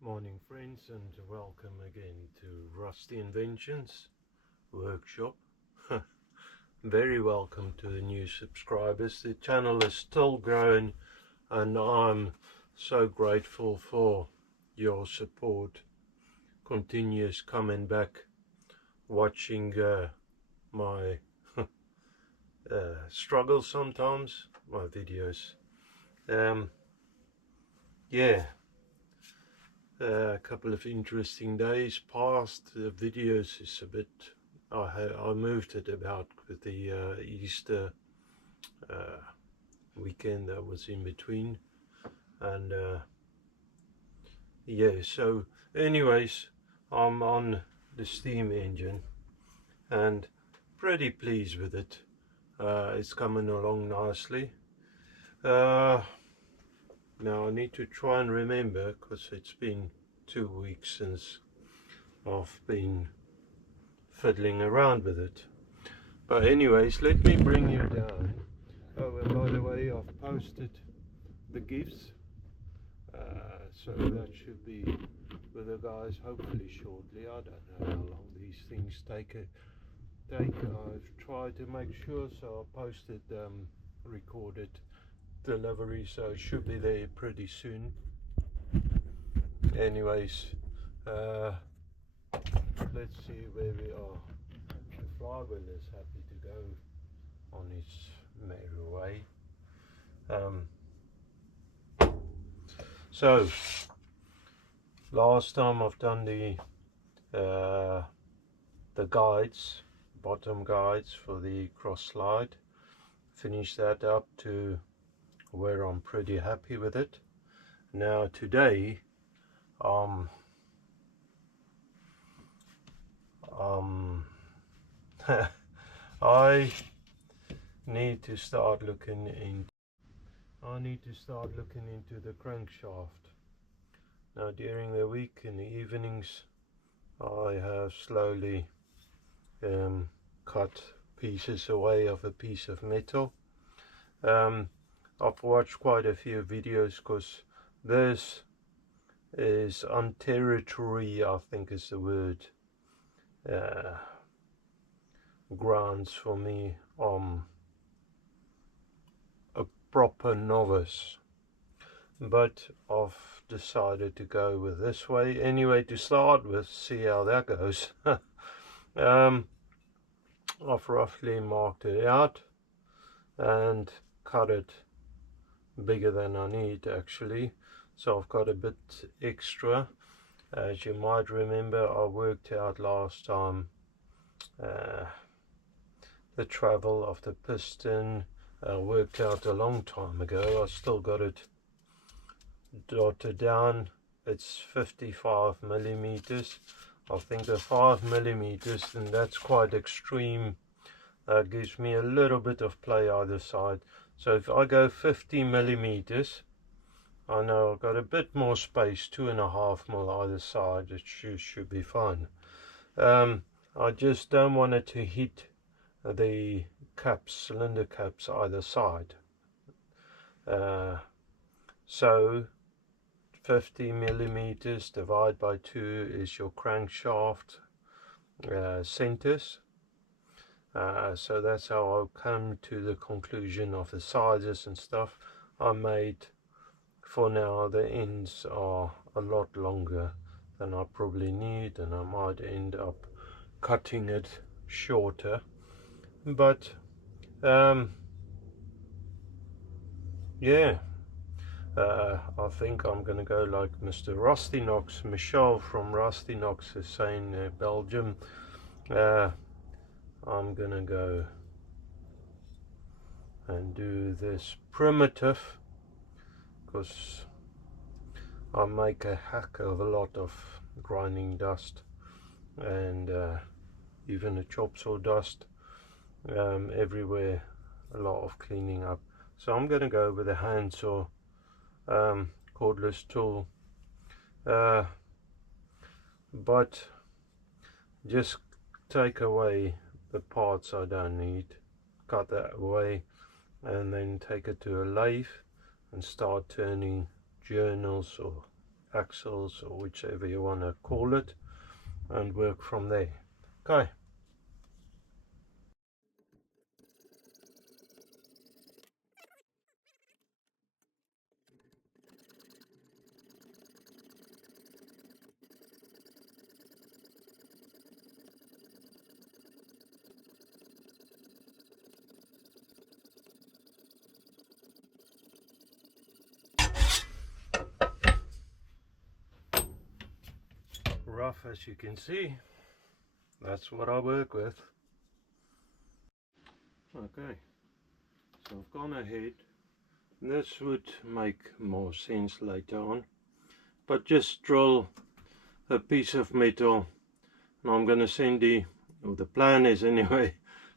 Morning friends, and welcome again to Rusty Inventions Workshop. Very welcome to the new subscribers. The channel is still growing and I'm so grateful for your support. Continuous coming back, watching my struggles sometimes, my videos. Yeah. A couple of interesting days past. The videos is a bit, I moved it about with the Easter weekend that was in between, and yeah, so anyways, I'm on the steam engine and pretty pleased with it. It's coming along nicely. Now I need to try and remember, because it's been 2 weeks since I've been fiddling around with it. But anyways, let me bring you down. Oh, and by the way, I've posted the gifts, so that should be with the guys hopefully shortly. I don't know how long these things take. I've tried to make sure, so I posted recorded delivery, so it should be there pretty soon. Anyways, let's see where we are. The flywheel is happy to go on its merry way. So last time I've done the guides, bottom guides for the cross slide. Finished that up to where I'm pretty happy with it. Now today I need to start looking into the crankshaft. Now during the week, in the evenings, I have slowly cut pieces away of a piece of metal. I've watched quite a few videos, because this is unterritory, I think is the word, grounds for me. A proper novice, but I've decided to go with this way anyway to start with, see how that goes. I've roughly marked it out and cut it bigger than I need actually, so I've got a bit extra. As you might remember, I worked out last time the travel of the piston. Worked out a long time ago. I still got it dotted down. It's 55 millimeters. I think the 5 millimeters, and that's quite extreme. Gives me a little bit of play either side. So if I go 50 millimeters, I know I've got a bit more space, 2.5 mil either side. It should be fine. I just don't want it to hit the caps, cylinder caps either side. So 50 millimeters divided by 2 is your crankshaft centers. So that's how I'll come to the conclusion of the sizes and stuff. I made, for now, the ends are a lot longer than I probably need, and I might end up cutting it shorter. But yeah, I think I'm gonna go like Mr. Rusty Knox, Michelle from Rusty Knox is saying, Belgium. I'm gonna go and do this primitive, because I make a heck of a lot of grinding dust and even a chop saw dust everywhere, a lot of cleaning up. So I'm gonna go with a handsaw, cordless tool, but just take away the parts I don't need, cut that away, and then take it to a lathe and start turning journals or axles or whichever you want to call it, and work from there. Okay. Rough as you can see, that's what I work with. Okay, so I've gone ahead. This would make more sense later on, but just drill a piece of metal, and I'm going to send the plan is anyway,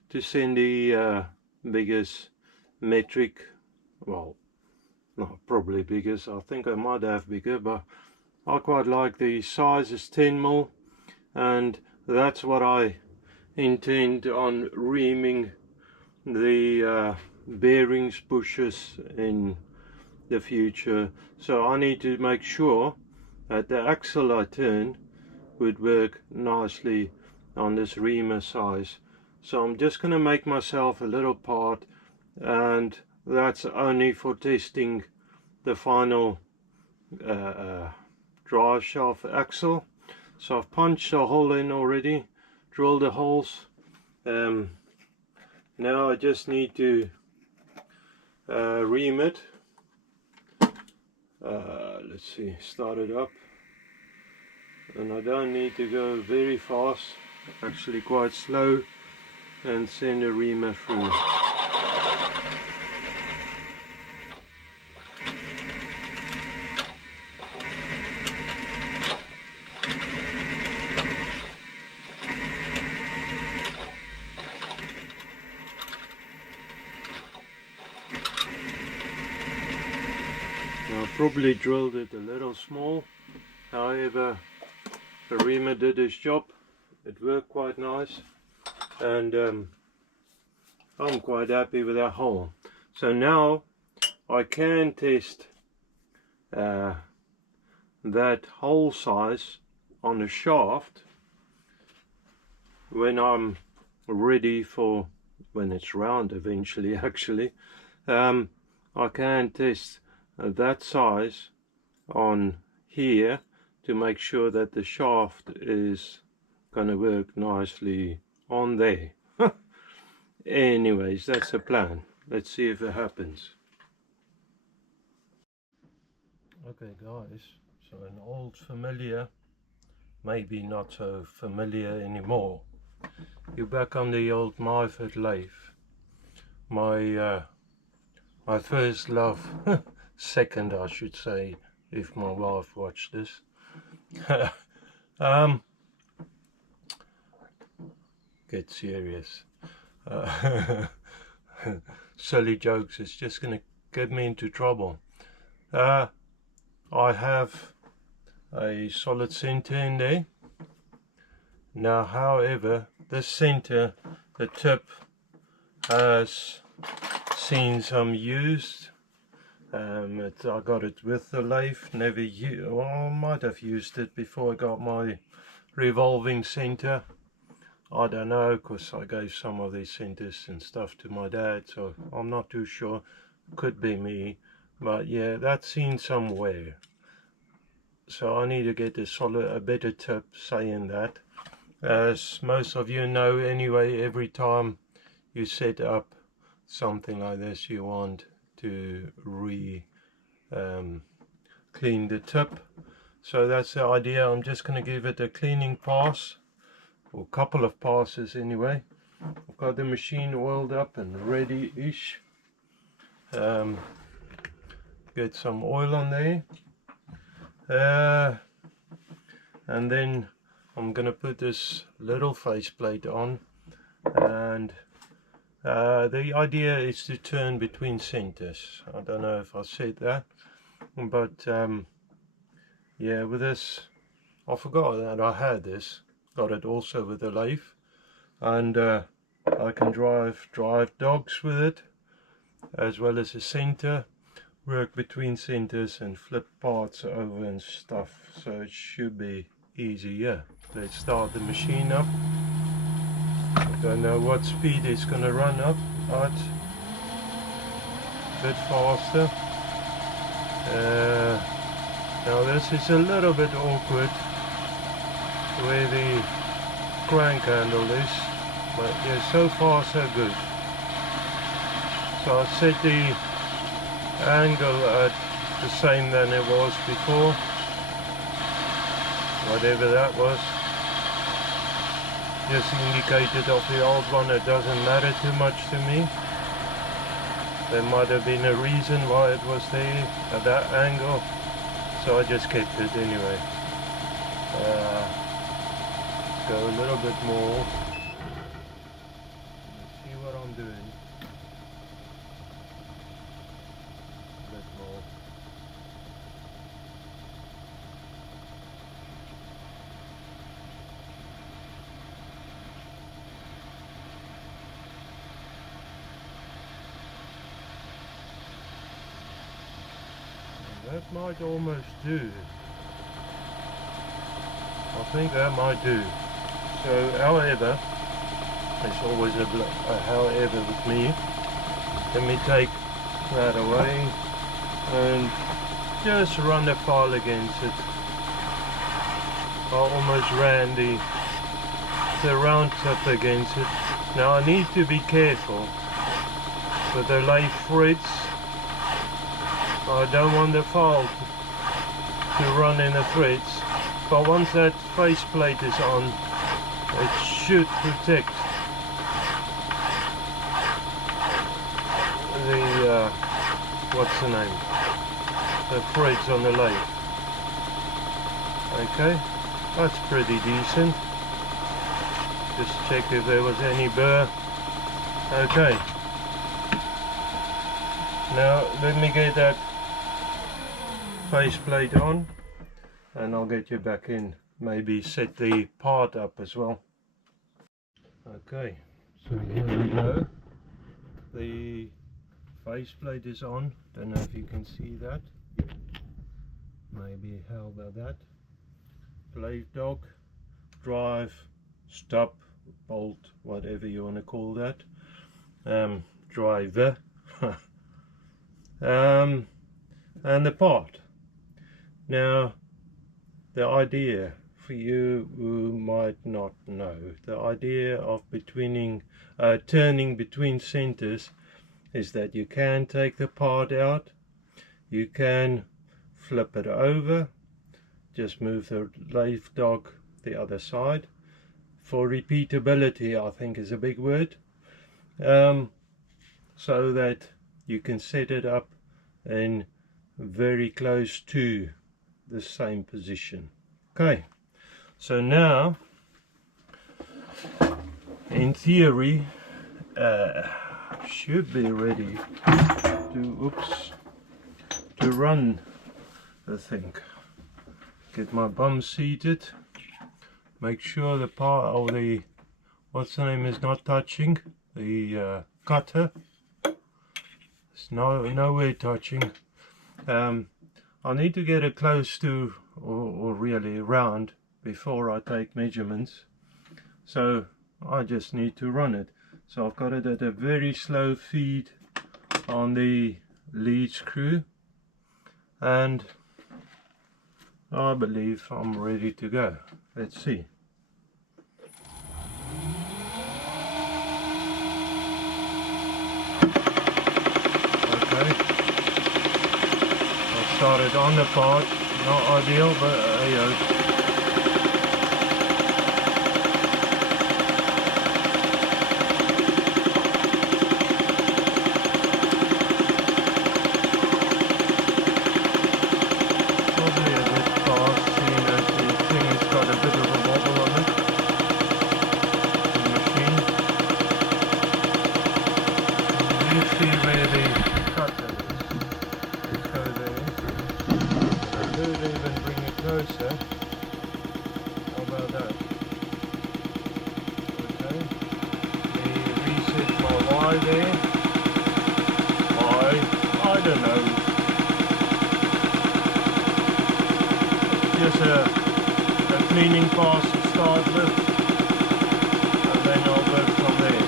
to send the biggest metric, well, not probably biggest, I think I might have bigger, but I quite like the size is 10mm, and that's what I intend on reaming the bearings bushes in the future. So I need to make sure that the axle I turn would work nicely on this reamer size. So I'm just going to make myself a little part, and that's only for testing the final drive shaft axle. So I've punched a hole in already, drilled the holes. Now I just need to ream it. Let's see, start it up. And I don't need to go very fast, actually quite slow, and send a reamer through. I probably drilled it a little small, however the reamer did its job. It worked quite nice, and I'm quite happy with that hole. So now I can test that hole size on a shaft when I'm ready for, when it's round eventually actually. I can test that size on here to make sure that the shaft is going to work nicely on there. Anyways, that's the plan. Let's see if it happens. Okay guys, so an old familiar, maybe not so familiar anymore. You're back on the old Myford lathe. My first love, second I should say, if my wife watched this. Get serious. Silly jokes, it's just going to get me into trouble. I have a solid center in there. Now however, this center, the tip has seen some used. I got it with the lathe, never used, well, I might have used it before I got my revolving center. I don't know, because I gave some of these centers and stuff to my dad, so I'm not too sure. Could be me, but yeah, that's seen some wear. So I need to get a better tip saying that. As most of you know anyway, every time you set up something like this, you want to clean the tip. So that's the idea. I'm just going to give it a cleaning pass, or a couple of passes anyway. I've got the machine oiled up and ready-ish. Get some oil on there. And then I'm going to put this little faceplate on, and the idea is to turn between centers. I don't know if I said that, but yeah, with this, I forgot that I had this. Got it also with the lathe, and I can drive dogs with it, as well as a center. work between centers and flip parts over and stuff, so it should be easy. Yeah, let's start the machine up. I don't know what speed it's gonna run up at. A bit faster. Now this is a little bit awkward where the crank handle is, but yeah, so far so good. So I set the angle at the same than it was before, whatever that was. Just indicated of the old one, it doesn't matter too much to me. There might have been a reason why it was there at that angle, so I just kept it anyway. Let's go a little bit more. Let's see what I'm doing. A bit more. That might almost do. I think that might do. So, however, there's always a however with me. Let me take that away and just run the file against it. I almost ran the round tip against it. Now I need to be careful with the lathe threads. I don't want the file to run in the threads, but once that faceplate is on, it should protect the what's the name? The threads on the lathe. Okay, that's pretty decent. Just check if there was any burr. Okay. Now let me get that faceplate on and I'll get you back in. Maybe set the part up as well. Okay, so here we go. The faceplate is on. Don't know if you can see that. Maybe how about that? Lathe dog, drive, stop, bolt, whatever you want to call that. Driver. And the part. Now, the idea, for you who might not know, the idea of turning between centers is that you can take the part out, you can flip it over, just move the lathe dog the other side. For repeatability, I think is a big word, so that you can set it up in very close to the same position. Okay, so now in theory should be ready to run the thing. Get my bum seated, make sure the part or the what's the name is not touching the cutter. It's nowhere touching. I need to get it close to or really round before I take measurements, so I just need to run it. So I've got it at a very slow feed on the lead screw, and I believe I'm ready to go. Let's see. Okay. Started on the part, not ideal, but you know. Probably a bit fast, seeing as the thing has got a bit of a wobble on it, the machine. You see where the cutter is. Even bring it closer. How about that? Okay. We reset my Y there. I don't know. just a cleaning pass to start with, and then I'll work from there.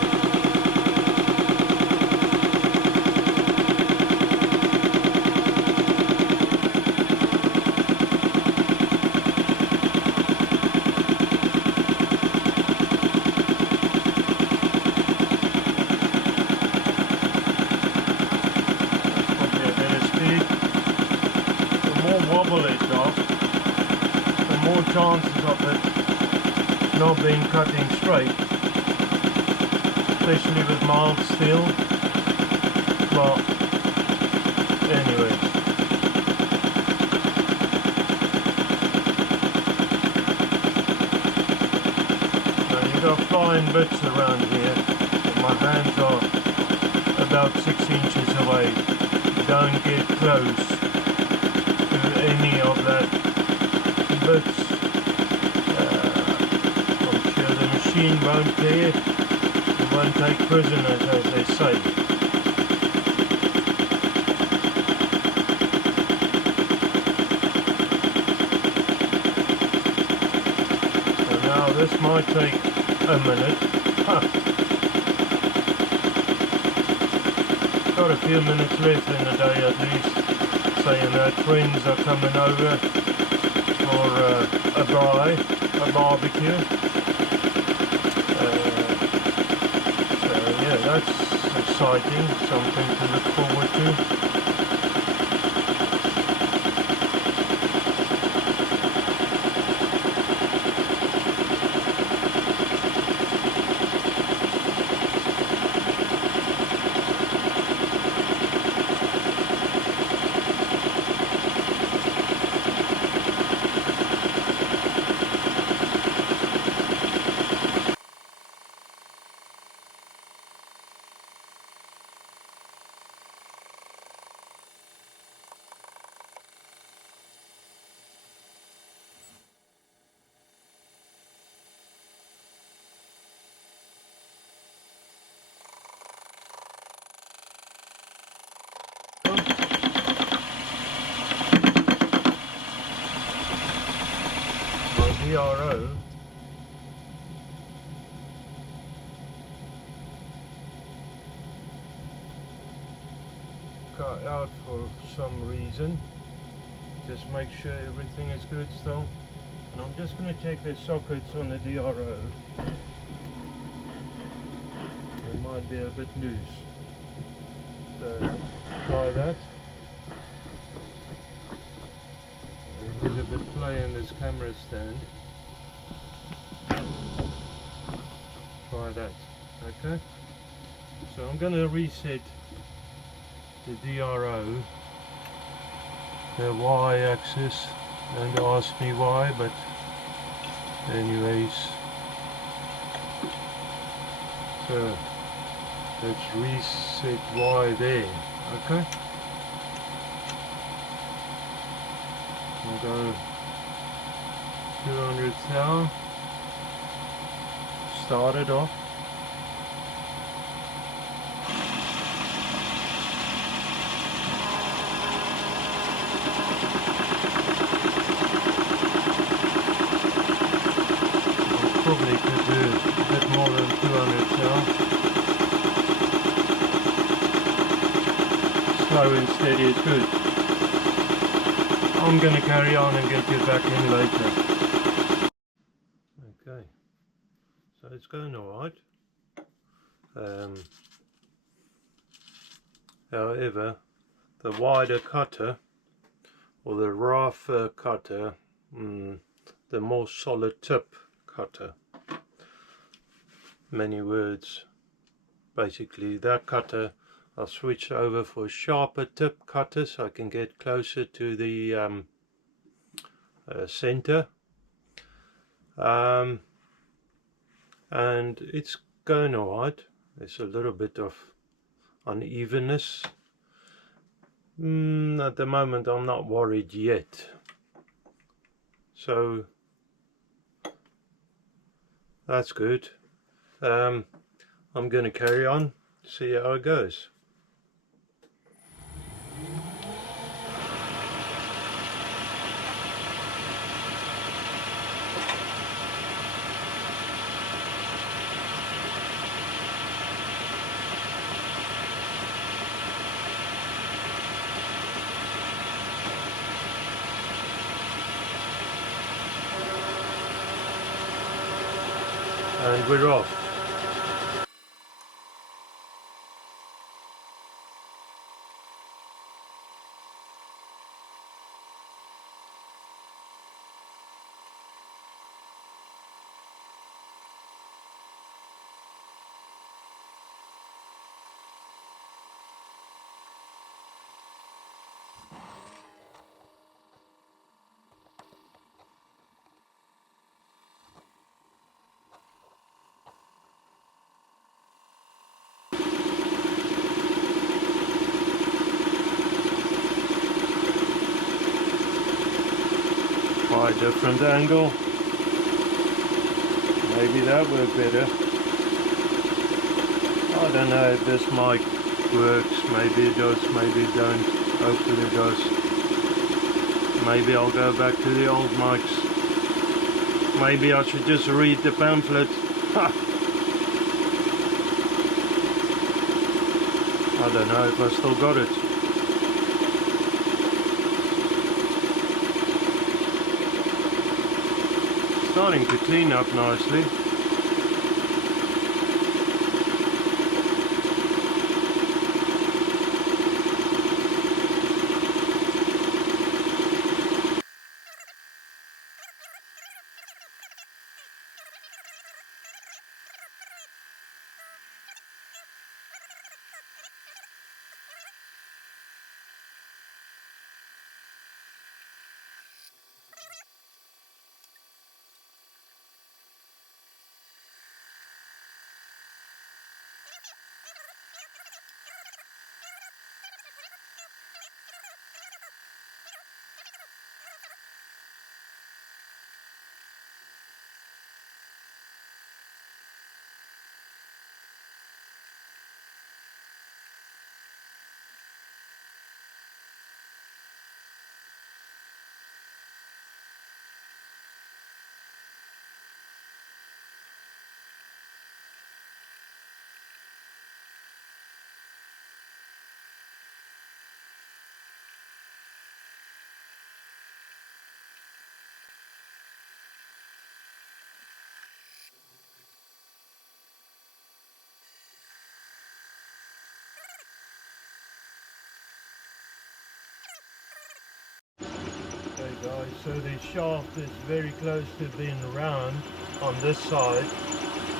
Chances of it not being cutting straight, especially with mild steel. But anyways, now you got flying bits around here. My hands are about 6 inches away. Don't get close to any of that bits. Machine won't care, it won't take prisoners, as they say. So now this might take a minute. Got a few minutes left in the day at least, saying that friends are coming over for a barbecue. So yeah, that's exciting, something to look forward to. DRO cut out for some reason. Just make sure everything is good still. And I'm just going to check the sockets on the DRO. They might be a bit loose. So try that. There's a bit play in this camera stand. Try that. Okay. So I'm going to reset the DRO, the Y-axis. Don't ask me why, but anyways. So let's reset Y there. Okay. We'll go 200 thou. Start it off. Probably could do a bit more than 200 thou. Slow and steady is good. I'm going to carry on and get you back in later. Okay, so it's going alright. However, the wider cutter, or the rougher cutter, the more solid tip cutter, many words, basically that cutter I'll switch over for sharper tip cutter so I can get closer to the center, and it's going alright. There's a little bit of unevenness. At the moment I'm not worried yet, so that's good. I'm going to carry on, see how it goes. and we're off. Try a different angle. Maybe that worked better. I don't know if this mic works. Maybe it does, maybe it don't. Hopefully it does. Maybe I'll go back to the old mics. Maybe I should just read the pamphlet. Ha! I don't know if I still got it. Starting to clean up nicely. Okay guys, so the shaft is very close to being round on this side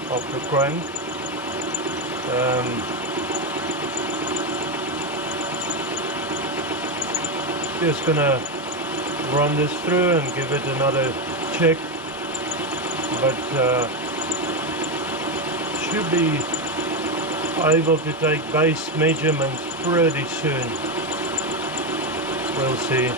of the crank. Just gonna run this through and give it another check, but should be able to take base measurements pretty soon. We'll see.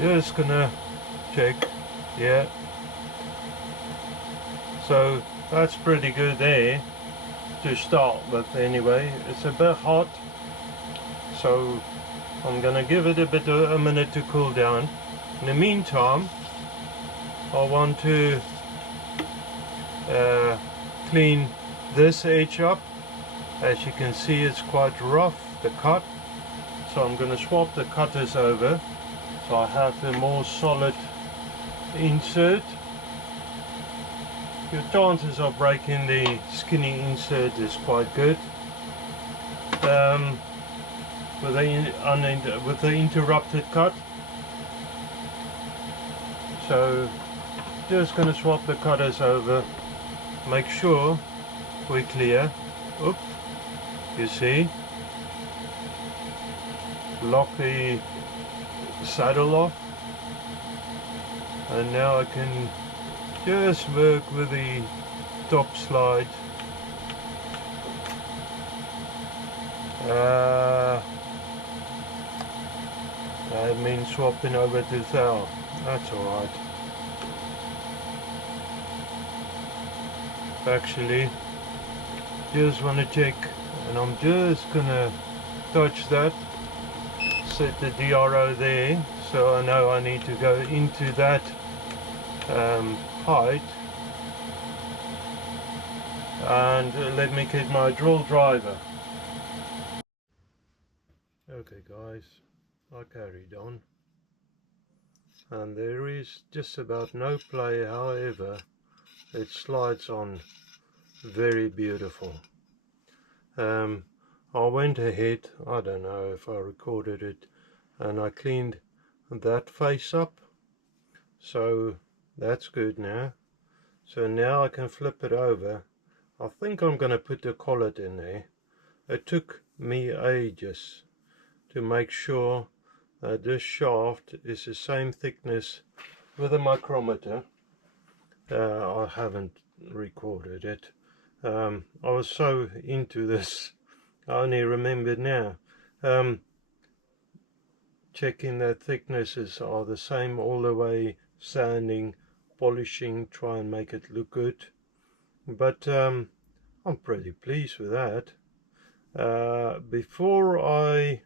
Just gonna check, yeah, so that's pretty good there to start with. Anyway, it's a bit hot, so I'm gonna give it a minute to cool down. In the meantime, I want to clean this edge up. As you can see, it's quite rough, the cut, so I'm gonna swap the cutters over. So I have a more solid insert. Your chances of breaking the skinny insert is quite good. With the interrupted cut. So just going to swap the cutters over. Make sure we're clear. Oops, you see. Lock the saddle off, and now I can just work with the top slide. I mean swapping over to thou. That's alright. Actually, just want to check, and I'm just gonna touch that, set the DRO there, so I know I need to go into that height, and let me get my drill driver. Okay guys, I carried on, and there is just about no play, however it slides on very beautiful. I went ahead, I don't know if I recorded it, and I cleaned that face up, so that's good now. So now I can flip it over. I think I'm going to put the collet in there. It took me ages to make sure that this shaft is the same thickness with a micrometer. I haven't recorded it. I was so into this, I only remembered now. Checking that thicknesses are the same all the way, sanding, polishing, try and make it look good. But I'm pretty pleased with that. Before I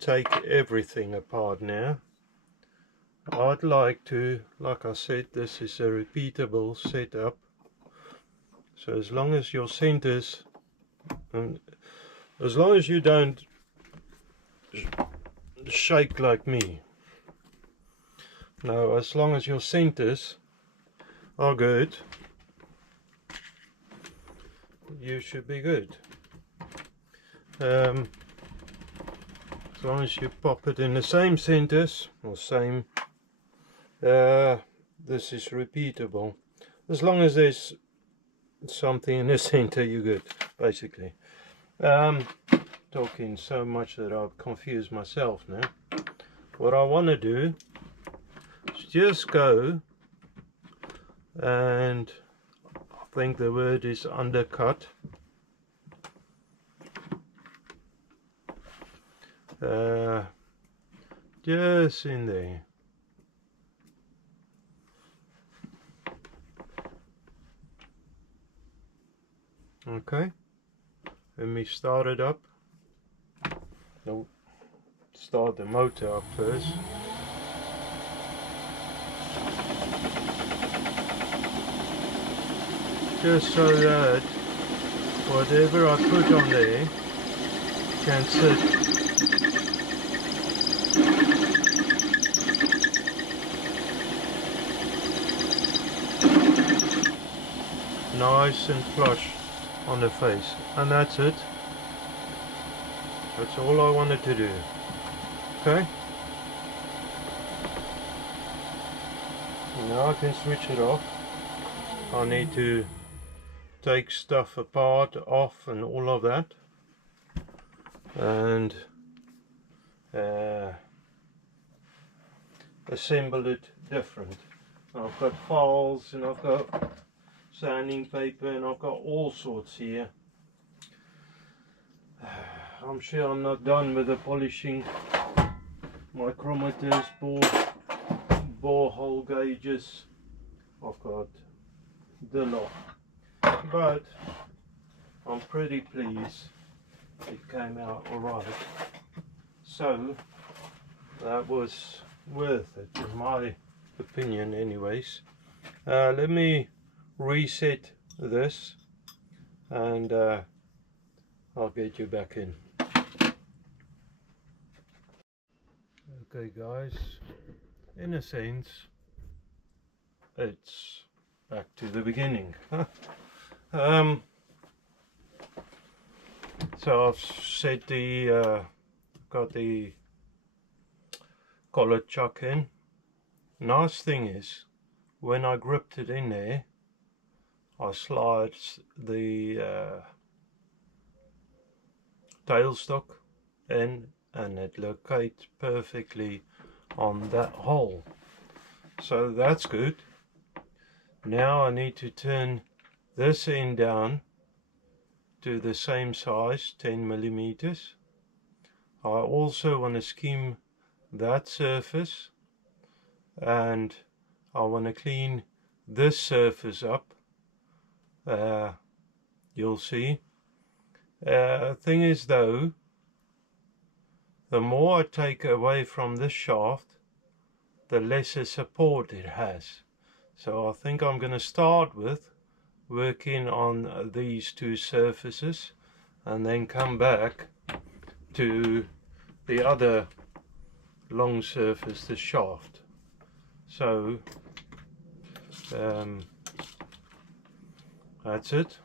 take everything apart now, I'd like to, like I said, this is a repeatable setup. So as long as your centers, and as long as you don't shake like me, no, as long as your centers are good, you should be good. As long as you pop it in the same centers, or same, this is repeatable. As long as there's something in the center, you're good, basically. Talking so much that I've confused myself now. What I want to do is just go, and I think the word is undercut. Just in there. Okay, let me start it up. No, start the motor up first. Just so that whatever I put on there can sit. Nice and flush on the face, and that's it. That's all I wanted to do. Okay, now I can switch it off. I need to take stuff apart, off, and all of that, and assemble it different. I've got files, and I've got sanding paper, and I've got all sorts here. I'm sure I'm not done with the polishing. Micrometers, borehole gauges, I've got the lot. But I'm pretty pleased it came out alright. So that was worth it, in my opinion anyways. Let me reset this, and I'll get you back in. Okay guys, in a sense it's back to the beginning. So I've set the got the collet chuck in. Nice thing is, when I gripped it in there, I slide the tailstock in and it locates perfectly on that hole. So that's good. Now I need to turn this end down to the same size, 10 millimeters. I also want to skim that surface, and I want to clean this surface up. You'll see. Thing is though, the more I take away from this shaft, the lesser support it has. So I think I'm going to start with working on these two surfaces and then come back to the other long surface, the shaft. So that's it.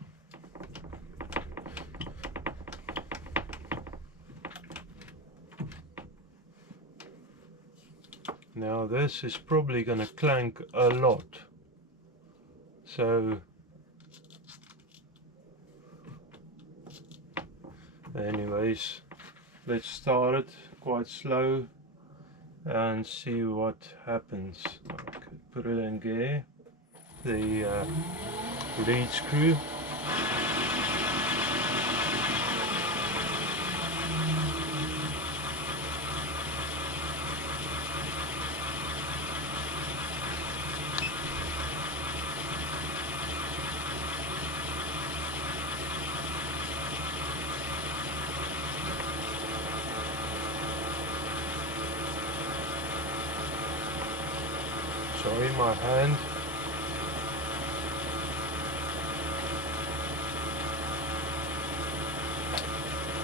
Now this is probably going to clank a lot, so anyways, let's start it quite slow and see what happens. I could put it in gear, the lead screw. Sorry, my hand.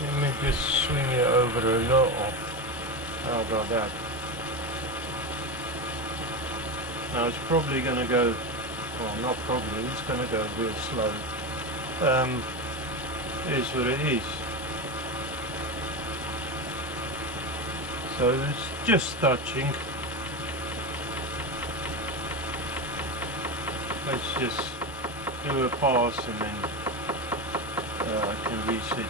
Let me just swing it over a little. How about that? Now it's probably going to go, well, not probably, it's going to go real slow. Is what it is. So it's just touching. Let's just do a pass and then I can reset it.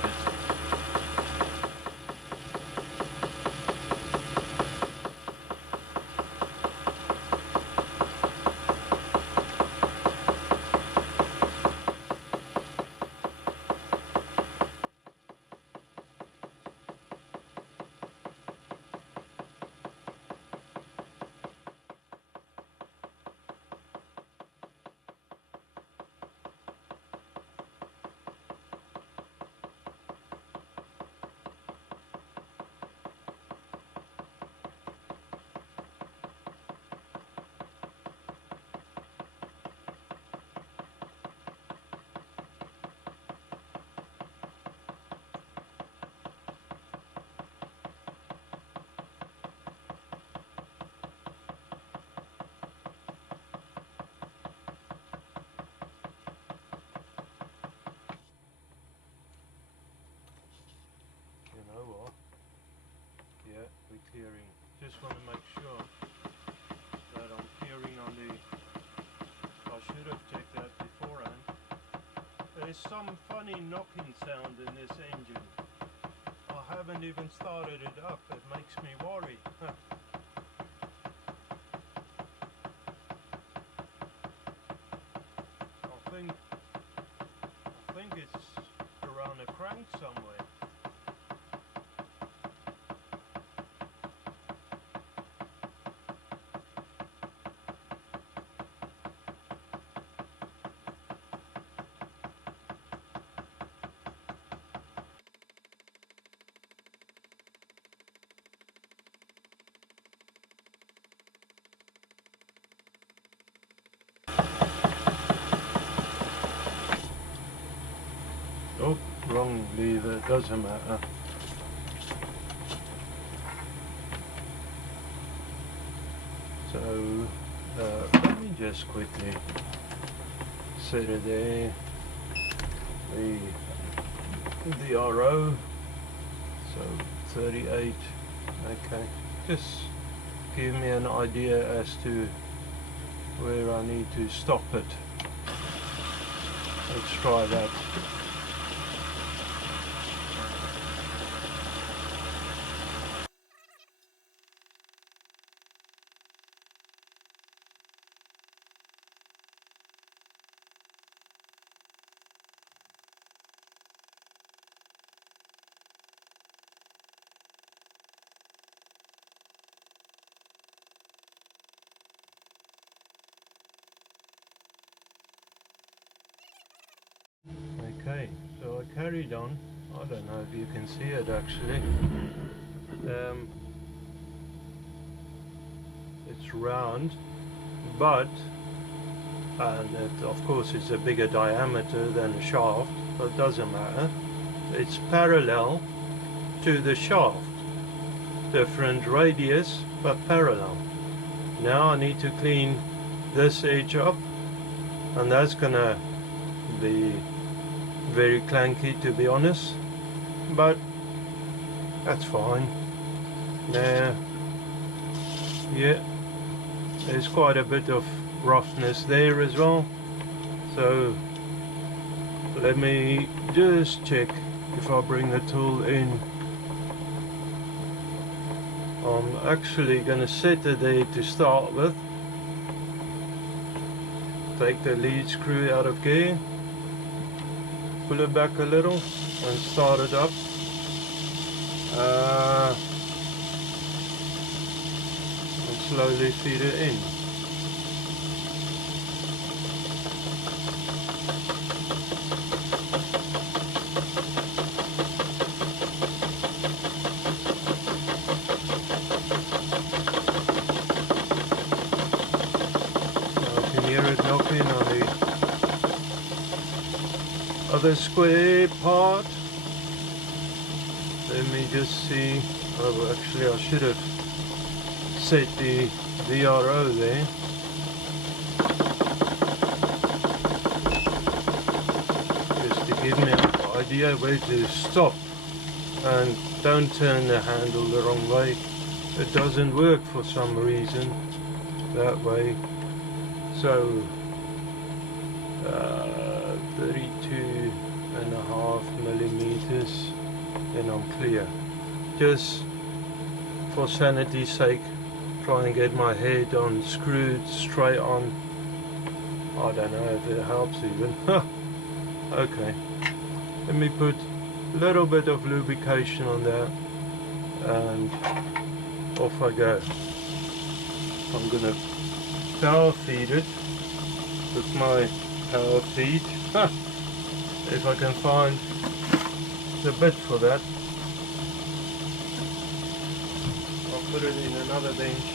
Yeah, we're clearing. Just want to make sure that I'm clearing on the... I should have checked that beforehand. There's some funny knocking sound in this engine. I haven't even started it up. It makes me worry. I think it's around a crank somewhere. Oh, wrong lever, doesn't matter. So, let me just quickly set it there. The RO, so 38, okay. Just give me an idea as to where I need to stop it. Let's try that. Okay, so I carried on. I don't know if you can see it actually. It's round, but and it, of course it's a bigger diameter than the shaft, but it doesn't matter. It's parallel to the shaft, different radius but parallel. Now I need to clean this edge up, and that's gonna be very clanky, to be honest, but that's fine. Now, yeah, there's quite a bit of roughness there as well, so let me just check if I bring the tool in. I'm actually gonna set it there to start with. Take the lead screw out of gear, pull it back a little and start it up. And slowly feed it in. Hear it knocking on the other square part. Let me just see. Oh, actually I should have set the VRO there. Just to give me an idea where to stop, and don't turn the handle the wrong way. It doesn't work for some reason that way. So 32.5 millimeters, then I'm clear. Just for sanity's sake, try and get my head on screwed straight on. I don't know if it helps even. Okay, let me put a little bit of lubrication on there and off I go. I'm gonna power feed it with my power feed. If I can find the bit for that, I'll put it in another bench.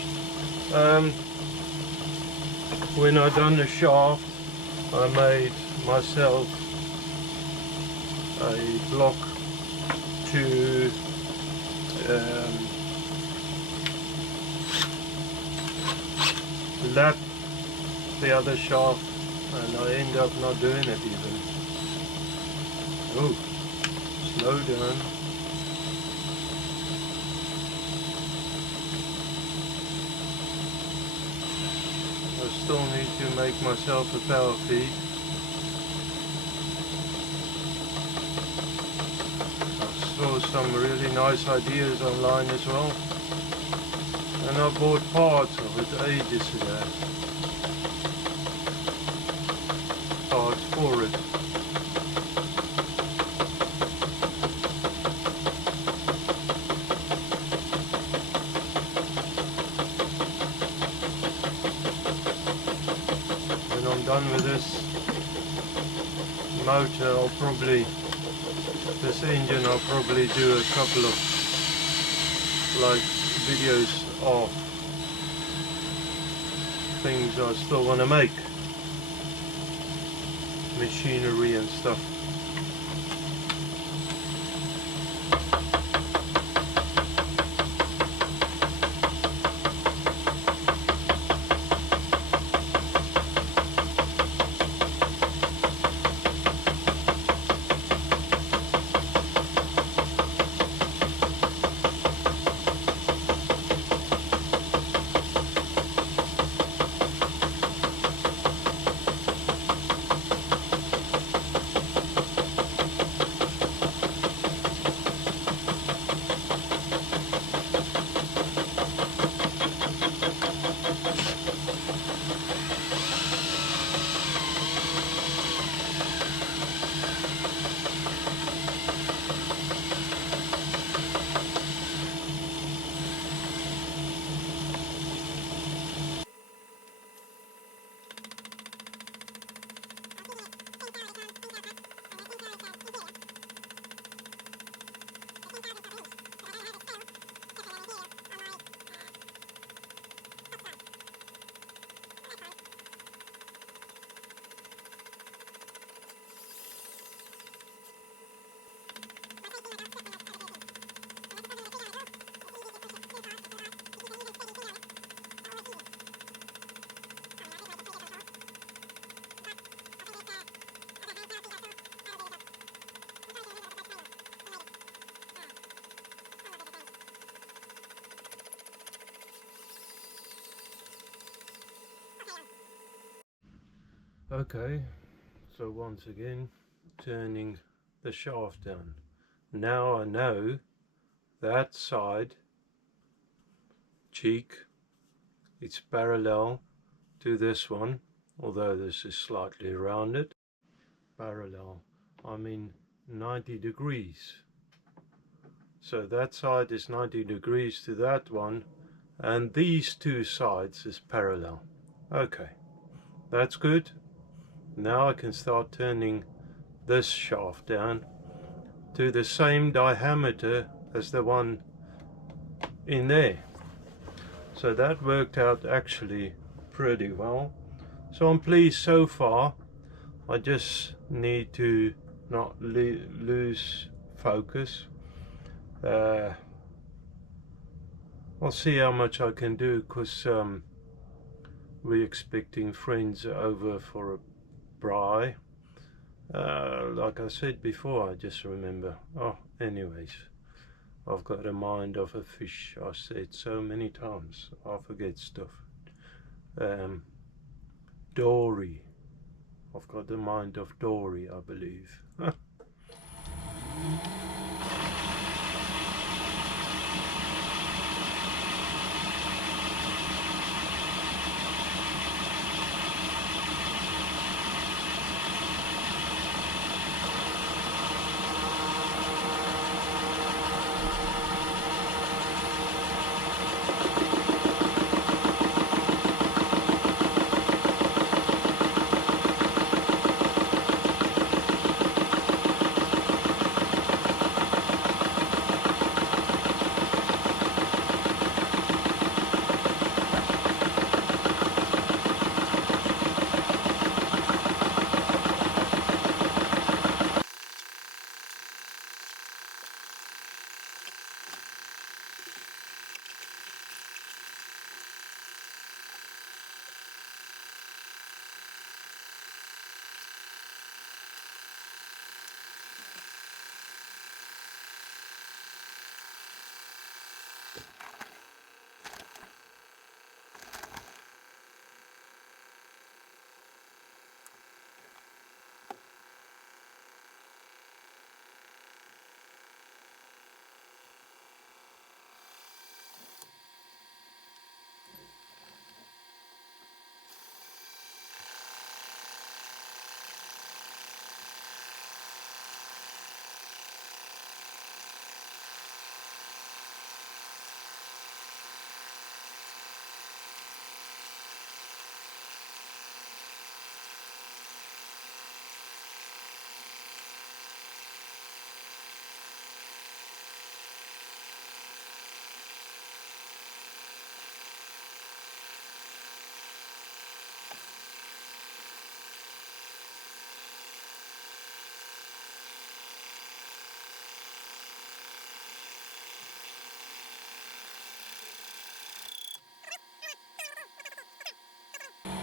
When I done the shaft, I made myself a block to lap the other shaft, and I end up not doing it even. Oh, slow down. I still need to make myself a power feed. I saw some really nice ideas online as well, and I bought parts of it ages ago. Parts for it. When I'm done with this motor, this engine, I'll probably do a couple of like videos of things I still want to make, machinery and stuff. Okay, so once again turning the shaft down. Now I know that side cheek, it's parallel to this one, although this is slightly rounded. Parallel, I mean 90 degrees. So that side is 90 degrees to that one, and these two sides is parallel. Okay, that's good. Now I can start turning this shaft down to the same diameter as the one in there. So that worked out actually pretty well. So I'm pleased so far. I just need to not lose focus. I'll see how much I can do, because we're expecting friends over for a braai. Like I said before, I just remember. Oh, anyways, I've got a mind of a fish. I said so many times, I forget stuff. Dory. I've got the mind of Dory, I believe.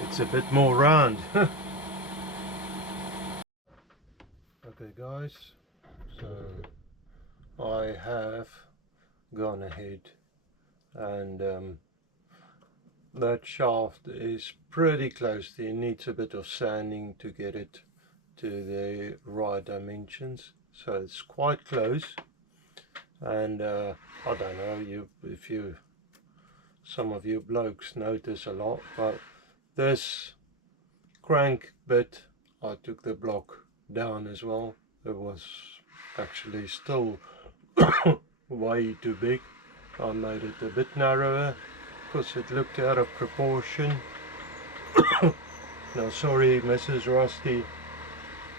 It's a bit more round. Okay guys, so I have gone ahead and that shaft is pretty close. It needs a bit of sanding to get it to the right dimensions, so it's quite close. And I don't know if some of you blokes notice a lot, but this crank bit, I took the block down as well. It was actually still way too big. I made it a bit narrower because it looked out of proportion. Now sorry Mrs. Rusty,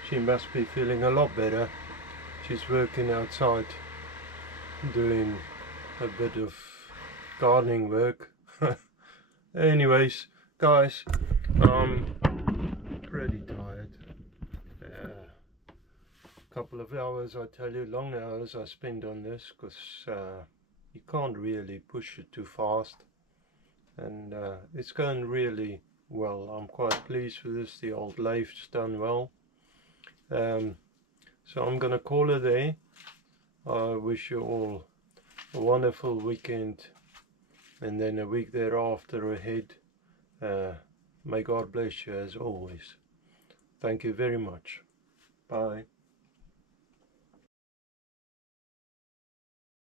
she must be feeling a lot better. She's working outside doing a bit of gardening work. Anyways guys, I'm pretty tired. Couple of hours, I tell you, long hours I spend on this, because you can't really push it too fast, and it's going really well. I'm quite pleased with this. The old lathe's done well. So I'm gonna call it there. I wish you all a wonderful weekend, and then a week thereafter ahead. May God bless you as always. Thank you very much. Bye.